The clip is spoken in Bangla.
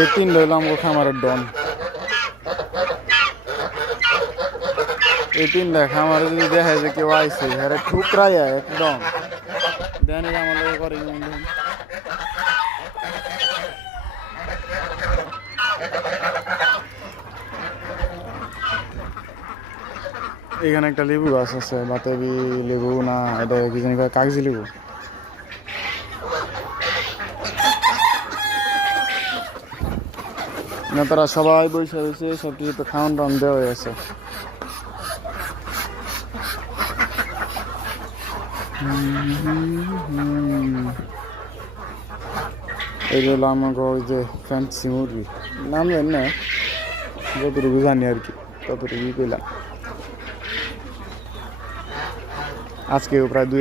এই তিন রইলাম ও খামারের ডন। এই তিনটা খামারে যদি দেখা যায় কেউ আইসে আরে ঠুকরাই একদম দেন আমার লোক করে এখানে একটা লেবু গাছ আছে, বাতাবি লেবু না এটা কি জানি কাগজি লেবু। না তারা সবাই বসে রয়েছে, সব কিছু তো খাওয়ান টাউন দেওয়া হয়ে আছে। এই হলো আমাকে ওই যে ফ্যান্সি মুরগি, নাম জানি না, যতটুকু জানি আর কি ততটুকুই পেলাম। আজকেও প্রায় 2